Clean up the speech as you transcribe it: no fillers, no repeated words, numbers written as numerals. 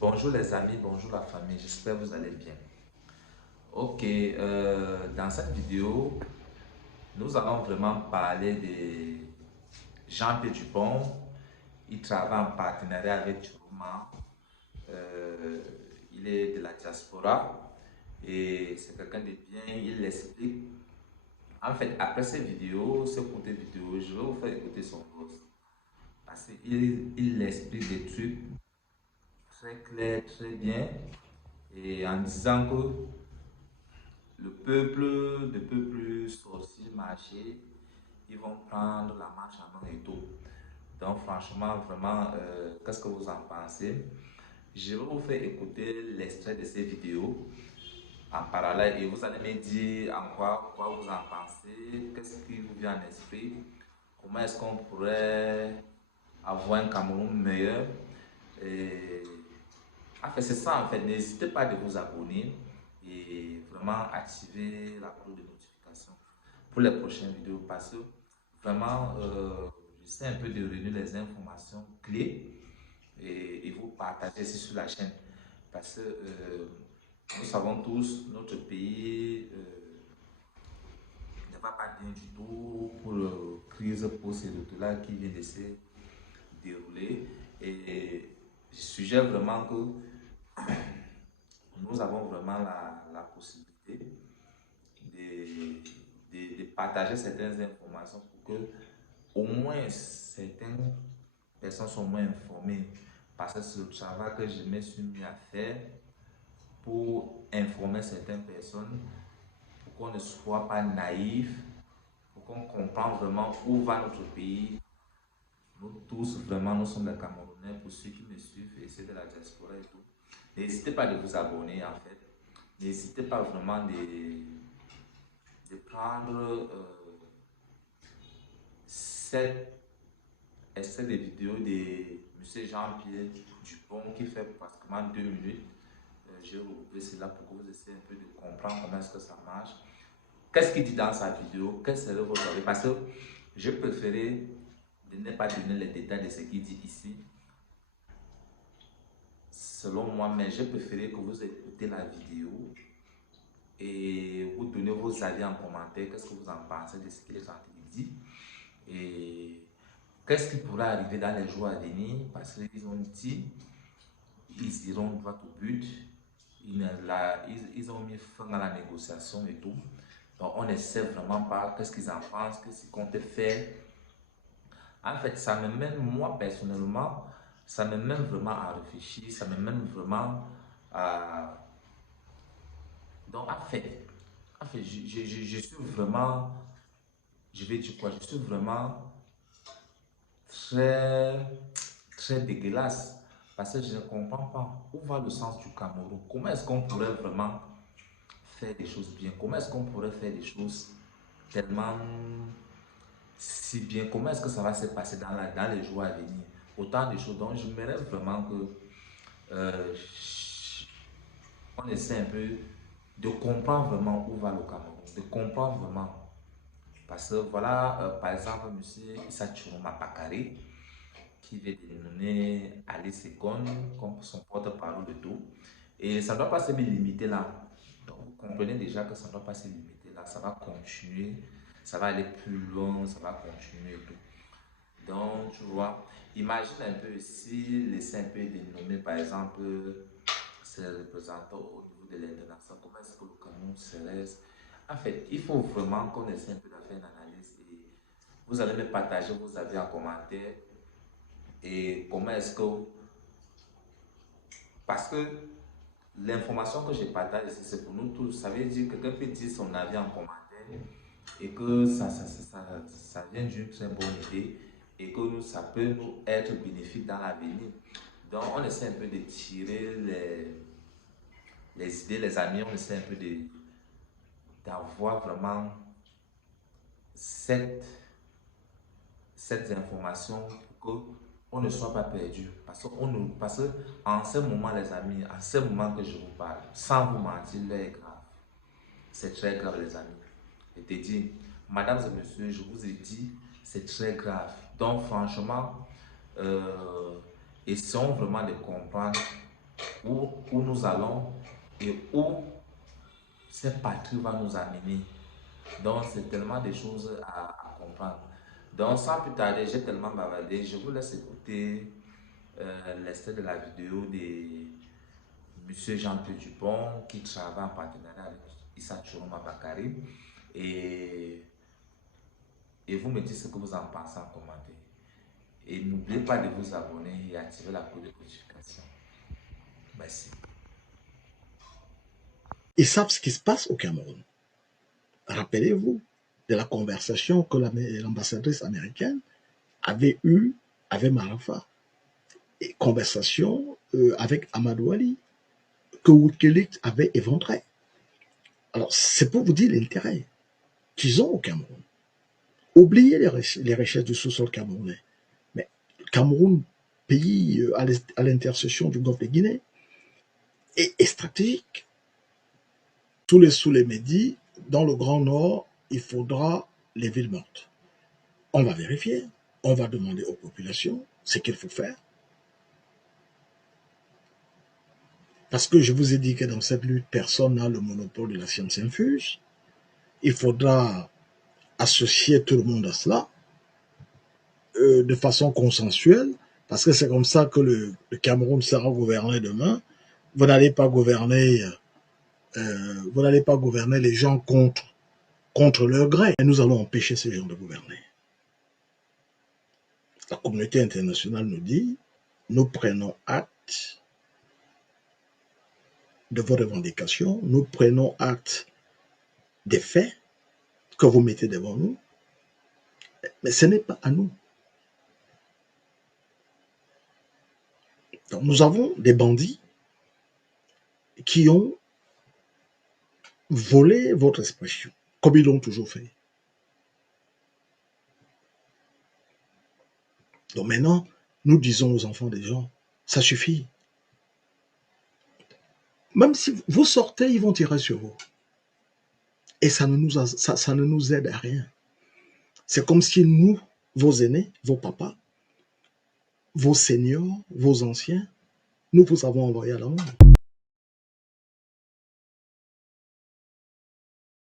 Bonjour les amis, bonjour la famille, j'espère que vous allez bien. Ok, dans cette vidéo, nous allons vraiment parler de Jean-Pierre Dupont. Il travaille en partenariat avec Churuma. Euh, il est de la diaspora et c'est quelqu'un de bien. Il l'explique. En fait, après cette vidéo, ce côté vidéo, je vais vous faire écouter son post. Parce qu'il explique des trucs très clairs, très bien. Et en disant que le peuple ne peut plus sortir, marcher, ils vont prendre la marche en main et tout. Donc franchement, vraiment, qu'est-ce que vous en pensez? Je vais vous faire écouter l'extrait de ces vidéos en parallèle et vous allez me dire en quoi vous en pensez, qu'est-ce qui vous vient en esprit, comment est-ce qu'on pourrait avoir un Cameroun meilleur. Et en fait, c'est ça en fait. N'hésitez pas de vous abonner et vraiment activer la cloche de notification pour les prochaines vidéos parce que vraiment, j'essaie un peu de réunir les informations clés et vous partager ici sur la chaîne parce que nous savons tous, notre pays ne va pas bien du tout pour la crise post-électorale là qui vient de se dérouler et je suggère vraiment que nous avons vraiment la possibilité de partager certaines informations pour que au moins certaines personnes soient moins informées. Parce que c'est le travail que je me suis mis à faire pour informer certaines personnes, pour qu'on ne soit pas naïf, pour qu'on comprenne vraiment où va notre pays. Nous tous, vraiment, nous sommes des Camerounais. Pour ceux qui me suivent, et c'est de la diaspora et tout. N'hésitez pas de vous abonner, en fait. N'hésitez pas vraiment de prendre cette extrait des vidéos de M. Jean-Pierre Dupont qui fait pratiquement 2 minutes. J'ai regroupé cela pour que vous essayez un peu de comprendre comment est-ce que ça marche. Qu'est-ce qu'il dit dans sa vidéo? Quel serait votre avis? Parce que je préférais de ne pas donner les détails de ce qu'il dit ici, selon moi, mais j'ai préféré que vous écoutez la vidéo et vous donnez vos avis en commentaire. Qu'est-ce que vous en pensez de ce qu'il est en train de dire? Et qu'est-ce qui pourrait arriver dans les jours à venir? Parce qu'ils ont dit ils iront droit au but. Ils ont mis fin à la négociation et tout. Donc on ne sait vraiment pas qu'est-ce qu'ils en pensent, qu'est-ce qu'ils comptent faire. En fait, ça me mène, moi personnellement, ça me mène vraiment à réfléchir, ça me mène vraiment à... Donc en fait je suis vraiment, je vais dire quoi, je suis vraiment très, très dégueulasse parce que je ne comprends pas où va le sens du Cameroun. Comment est-ce qu'on pourrait vraiment faire des choses bien? Comment est-ce qu'on pourrait faire des choses tellement si bien? Comment est-ce que ça va se passer dans les jours à venir? Autant de choses. Donc, je me rêve vraiment que euh, on essaie un peu de comprendre vraiment où va le Cameroun, de comprendre vraiment. Parce que voilà, par exemple, monsieur Issa Chiroma Bakary, qui veut dénommer Alice Sekon comme son porte-parole de tout. Et ça ne doit pas se limiter là. Donc, vous comprenez déjà que ça ne doit pas se limiter là. Ça va continuer, ça va aller plus loin, ça va continuer et tout. Donc, tu vois, imagine un peu si laisser un peu dénommer, par exemple, ses représentants au niveau de l'international, comment est-ce que le Cameroun serait. En fait, il faut vraiment qu'on essaie un peu de faire une analyse et vous allez me partager vos avis en commentaire et comment est-ce que parce que l'information que je partage ici, c'est pour nous tous. Ça veut dire que quelqu'un peut dire son avis en commentaire et que ça vient d'une très bonne idée et que nous, ça peut nous être bénéfique dans l'avenir. Donc, on essaie un peu de tirer les idées, les amis, on essaie un peu d'avoir vraiment cette, cette information pour qu'on ne soit pas perdu. Parce que en ce moment, les amis, en ce moment que je vous parle, sans vous mentir, l'heure est grave. C'est très grave, les amis. Je te dis, mesdames et messieurs, je vous ai dit, c'est très grave. Donc, franchement, essayons vraiment de comprendre où nous allons et où cette patrie va nous amener. Donc, c'est tellement de choses à comprendre. Donc, sans plus tarder, j'ai tellement bavardé. Je vous laisse écouter l'extrait de la vidéo de Monsieur Jean-Pierre Dupont qui travaille en partenariat avec Issa Choroma Bakary. Et, et vous me dites ce que vous en pensez en commentaire. Et n'oubliez pas de vous abonner et activer la cloche de notification. Merci. Ils savent ce qui se passe au Cameroun. Rappelez-vous de la conversation que l'ambassadrice américaine avait eue avec Marafa. Et conversation avec Amadou Ali, que Wikileaks avait éventré. Alors, c'est pour vous dire l'intérêt qu'ils ont au Cameroun. Oubliez les richesses du sous-sol camerounais. Mais le Cameroun, pays à l'intersection du golfe de Guinée, est stratégique. Sous les médias, dans le Grand Nord, il faudra les villes mortes. On va vérifier, on va demander aux populations ce qu'il faut faire. Parce que je vous ai dit que dans cette lutte, personne n'a le monopole de la science infuse. Il faudra associer tout le monde à cela de façon consensuelle, parce que c'est comme ça que le Cameroun sera gouverné demain. Vous n'allez pas gouverner les gens contre leur gré. Et nous allons empêcher ces gens de gouverner. La communauté internationale nous dit, nous prenons acte de vos revendications, nous prenons acte des faits que vous mettez devant nous, mais ce n'est pas à nous. Donc, nous avons des bandits qui ont volé votre expression, comme ils l'ont toujours fait. Donc maintenant, nous disons aux enfants des gens, ça suffit. Même si vous sortez, ils vont tirer sur vous. Et ça ne nous aide à rien. C'est comme si nous, vos aînés, vos papas, vos seniors, vos anciens, nous vous avons envoyé à la mort.